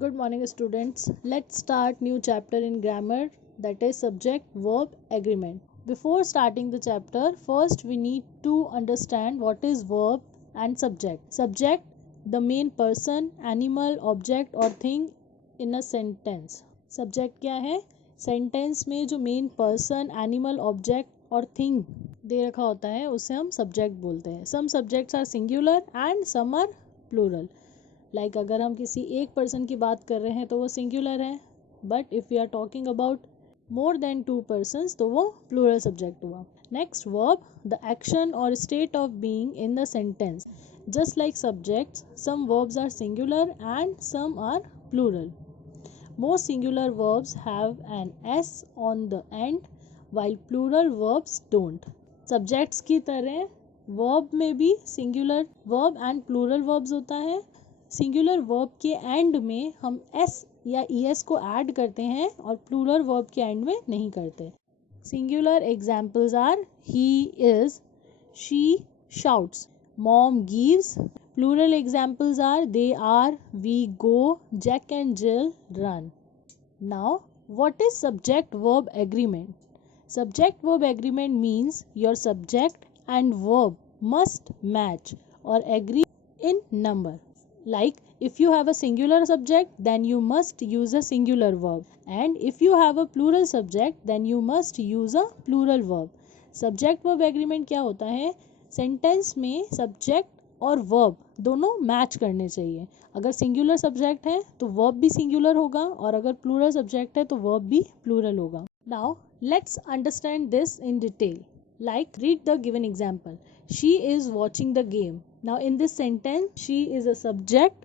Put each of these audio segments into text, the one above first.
Good morning, students. Let's start new chapter in grammar, that is subject verb agreement. Before starting the chapter, first we need to understand what is verb and subject. Subject, the main person, animal, object or thing in a sentence. Subject क्या है? Sentence में जो main person, animal, object और thing दे रखा होता है उसे हम subject बोलते हैं. Some subjects are singular and some are plural. Like अगर हम किसी एक पर्सन की बात कर रहे हैं तो वो सिंगुलर है, but if we are talking about more than two persons तो वो प्लूरल सब्जेक्ट हुआ. नेक्स्ट वर्ब, द एक्शन और state of being in the sentence. Just like subjects, some verbs are singular and some are plural. Most singular verbs have an s on the end while plural verbs don't. Subjects की तरह verb में भी singular verb and plural verbs होता है. Singular verb के एंड में हम एस या ईएस को ऐड करते हैं और प्लूरल वर्ब के एंड में नहीं करते. Singular examples are he is, she shouts, mom gives. Plural examples are they are, we go, Jack and Jill run. Now what is subject verb agreement? Subject verb agreement means your subject and verb must match or agree in number. Like if you have a singular subject, then you must use a singular verb, and if you have a plural subject, then you must use a plural verb. Subject verb agreement क्या होता है? सेंटेंस में सब्जेक्ट और वर्ब दोनों मैच करने चाहिए. अगर singular subject है तो वर्ब भी सिंगुलर होगा और अगर प्लूरल सब्जेक्ट है तो वर्ब भी प्लूरल होगा. Now let's understand this in detail. Like read the given example. She is watching the game. Now in this sentence, she is a subject,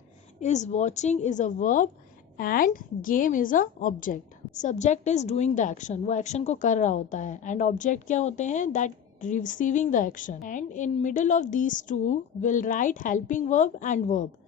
is watching is a verb and game is a object. Subject is doing the action, वो action को कर रहा होता है, and object क्या होते हैं? That receiving the action. And in middle of these two will write helping verb and verb.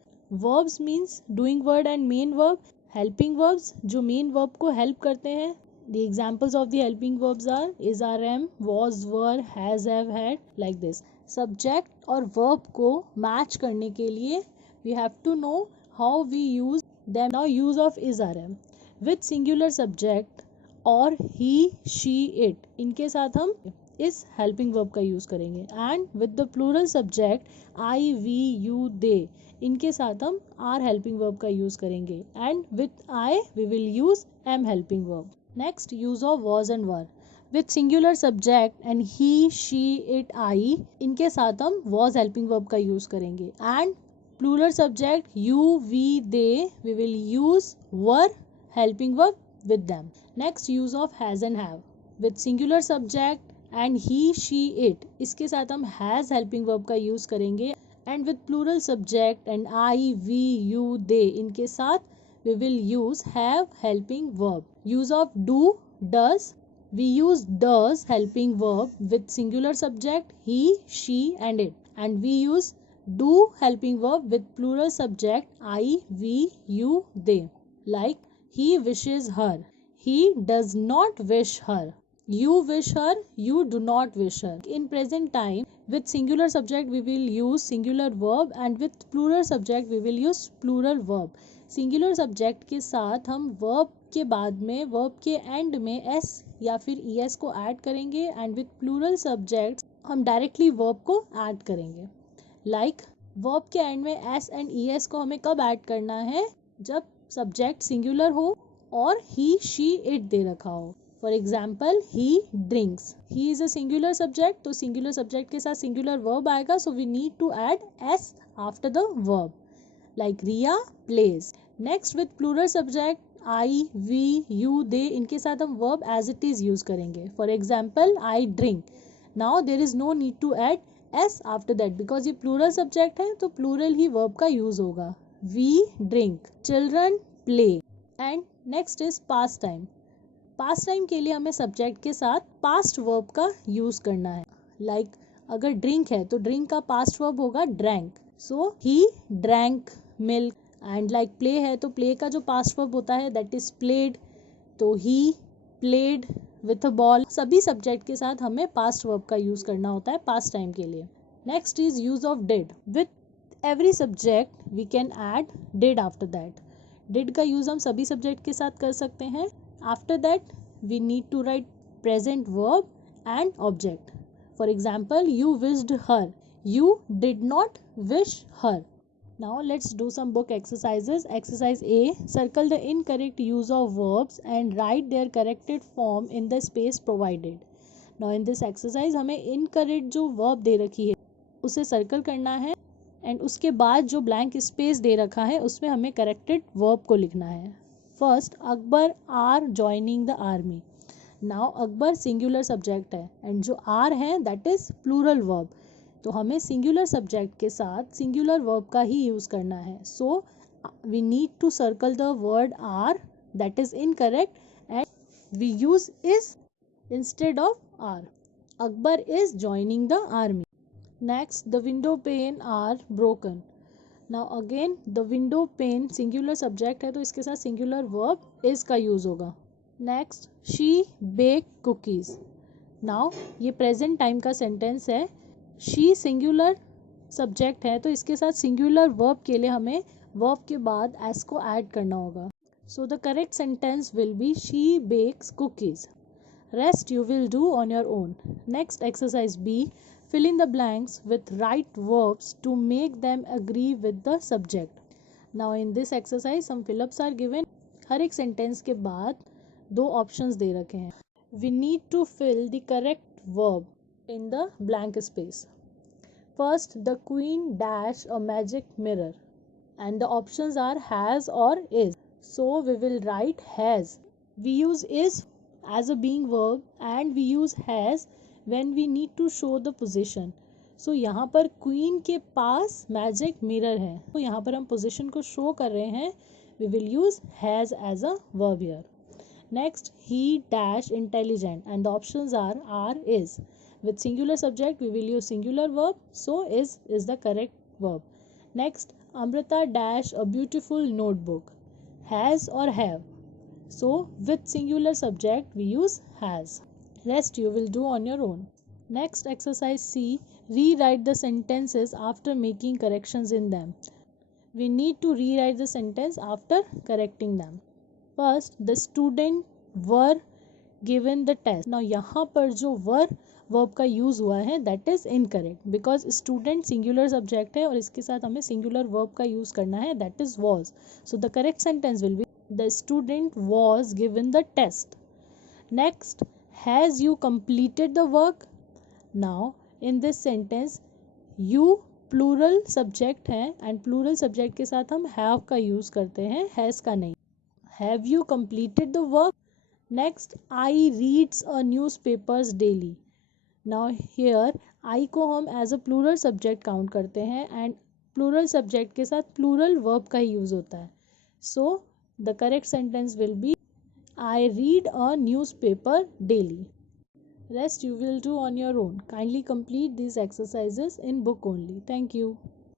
Verbs means doing word and main verb. Helping verbs जो main verb को help करते हैं. The examples of the helping verbs are is, are, am, was, were, has, have, had, like this. Subject और verb को match करने के लिए we have to know how we use them. Now use of is, are, am. With singular subject और he, she, it, इनके साथ हम इस helping verb का use करेंगे. And with the plural subject I, we, you, they, इनके साथ हम are helping verb का use करेंगे. And with I we will use am helping verb. Next, use of was and were. With singular subject and he, she, it, I, इनके साथ हम was helping verb का use करेंगे. And plural subject you, we, they, we will use were helping verb with them. Next, use of has and have. With singular subject and he, she, it, इसके साथ हम has helping verb का use करेंगे. And with plural subject and I, we, you, they, इनके साथ we will use have helping verb. Use of do, does. We use does helping verb with singular subject he, she and it. And we use do helping verb with plural subject I, we, you, they. Like he wishes her. He does not wish her. You wish her, you do not wish her. In present time, with singular subject we will use singular verb and with plural subject we will use plural verb. Singular subject के साथ हम वर्ब के बाद में वर्ब के एंड में एस या फिर ईएस को ऐड करेंगे एंड विद प्लूरल सब्जेक्ट हम डायरेक्टली वर्ब को ऐड करेंगे. लाइक वर्ब के एंड में एस एंड ईएस को हमें कब ऐड करना है? जब सब्जेक्ट सिंगुलर हो और ही, शी, इट दे रखा हो. For example he drinks. He is a singular subject, तो सिंगुलर सब्जेक्ट के साथ सिंगुलर वर्ब आएगा, so we need to add S after the verb. Like Riya plays. Next with plural subject I, we, you, they, इनके साथ हम verb as it is use करेंगे. For example, I drink. Now there is no need to add s after that because ये plural subject है तो plural ही verb का use होगा. We drink. Children play. And next is past time. Past time के लिए हमें subject के साथ past verb का use करना है. Like अगर drink है तो drink का past verb होगा drank. So he drank milk. And like play है तो प्ले का जो पास्ट वर्ब होता है दैट इज प्लेड, तो he played with a ball. सभी सब्जेक्ट के साथ हमें पास्ट वर्ब का यूज करना होता है पास्ट टाइम के लिए. Next is use of did. With every subject we can add did after that. Did का यूज़ हम सभी सब्जेक्ट के साथ कर सकते हैं. After that we need to write present verb and object. For example, you wished her, you did not wish her. Now let's do some book exercises. Exercise A, circle the incorrect use of verbs and write their corrected form in the space provided. Now in this exercise हमें incorrect जो verb दे रखी है उसे circle करना है एंड उसके बाद जो blank space दे रखा है उसमें हमें corrected verb को लिखना है. First, Akbar are joining the army. Now Akbar singular subject है एंड जो आर है that is plural verb. तो हमें सिंगुलर सब्जेक्ट के साथ सिंगुलर वर्ब का ही यूज़ करना है. So we need to circle the word are, that is incorrect, and we use is instead of are. Akbar is joining the army. Next, the window pane are broken. Now again the window pane singular subject है तो इसके साथ singular verb is का use होगा. Next, she bake cookies. Now ये present time का sentence है. She singular subject है तो इसके साथ सिंगुलर वर्ब के लिए हमें वर्ब के बाद एस को ऐड करना होगा. So the correct sentence will be she bakes cookies. Rest you will do on your own. Next exercise B, fill in the blanks with right verbs to make them agree with the subject. Now in this exercise some fill ups are given. हर एक sentence के बाद दो options दे रखे हैं. We need to fill the correct verb in the blank space. First, the queen dash a magic mirror and the options are has or is. So we will write has. We use is as a being verb and we use has when we need to show the position. So यहाँ पर queen के पास magic mirror है तो यहाँ पर हम position को show कर रहे हैं. We will use has as a verb here. Next, he dash intelligent and the options are is. With singular subject we will use singular verb, so is the correct verb. Next, Amrita dash a beautiful notebook. Has or have. So with singular subject we use has. Rest you will do on your own. Next exercise C, rewrite the sentences after making corrections in them. We need to rewrite the sentence after correcting them. First, the student were given the test. Now यहाँ पर जो were verb का यूज़ हुआ है that is incorrect because student singular subject है और इसके साथ हमें सिंगुलर वर्ब का यूज़ करना है that is was. So the correct sentence will be the student was given the test. Next, has you completed the work. Now in this sentence you plural subject है and plural subject के साथ हम हैव का यूज़ करते हैं, has का नहीं. Have you completed the work. Next, I reads a newspapers daily. Now here I को हम as a plural subject count करते हैं एंड प्लूरल सब्जेक्ट के साथ प्लूरल वर्ब का ही यूज़ होता है. So the correct sentence will be I read a newspaper daily. Rest you will do on your own. Kindly complete these exercises in book only. Thank you.